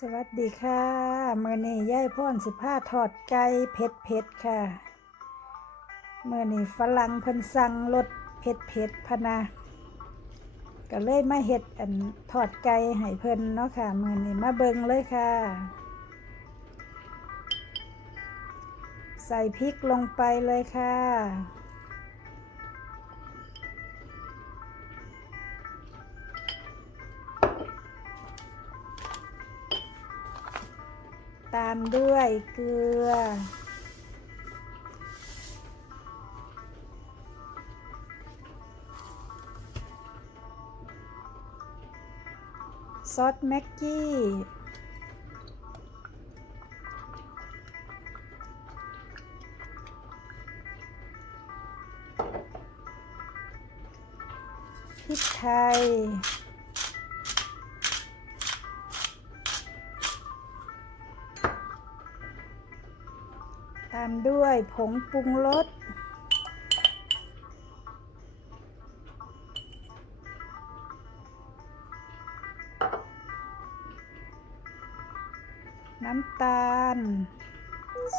สวัสดีค่ะเมื่อนี้ย่ายพ่อนสิผ้าทอดไก่เผ็ดเผ็ดค่ะเมื่อนี้ฝรั่งเพิ่นสั่งรสเผ็ดเผ็ดพนะก็เลยมาเฮ็ดอันทอดไก่ให้เพิ่นเนาะค่ะเมื่อนี้มาเบิงเลยค่ะ ใส่พริกลงไปเลยค่ะ ตามด้วยเกลือ ซอสแม็กกี้ พริกไทย ตามด้วยผงปรุงรสน้ำตาล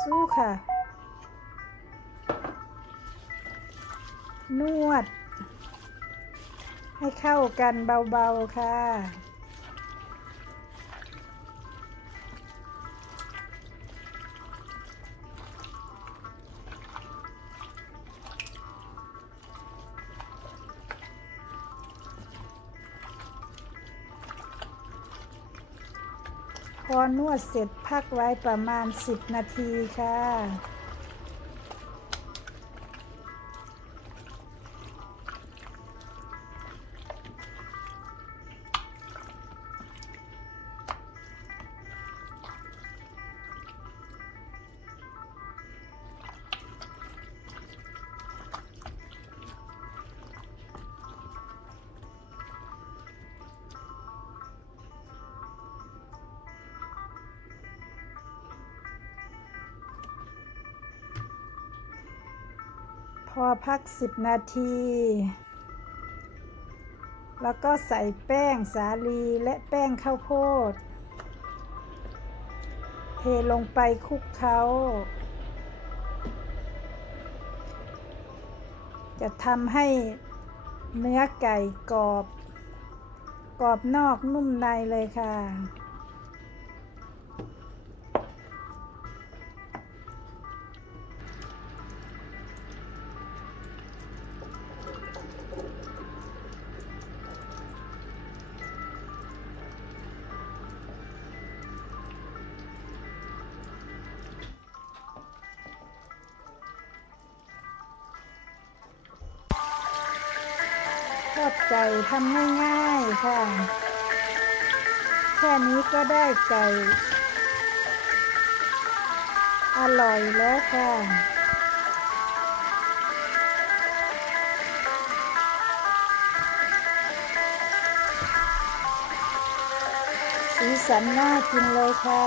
สู้ค่ะ นวด ให้เข้ากันเบา ๆ ค่ะ พอนวดเสร็จพักไว้ประมาณ 10 นาทีค่ะ อพัก 10 นาที แล้วก็ใส่แป้งสาลีและแป้งข้าวโพด เทลงไปคลุกเคล้า จะทำให้เนื้อไก่กรอบ กรอบนอกนุ่มในเลยค่ะ ทอดไก่ทำง่ายๆค่ะ แค่นี้ก็ได้ไก่ อร่อยแล้วค่ะ สีสันน่ากินเลยค่ะ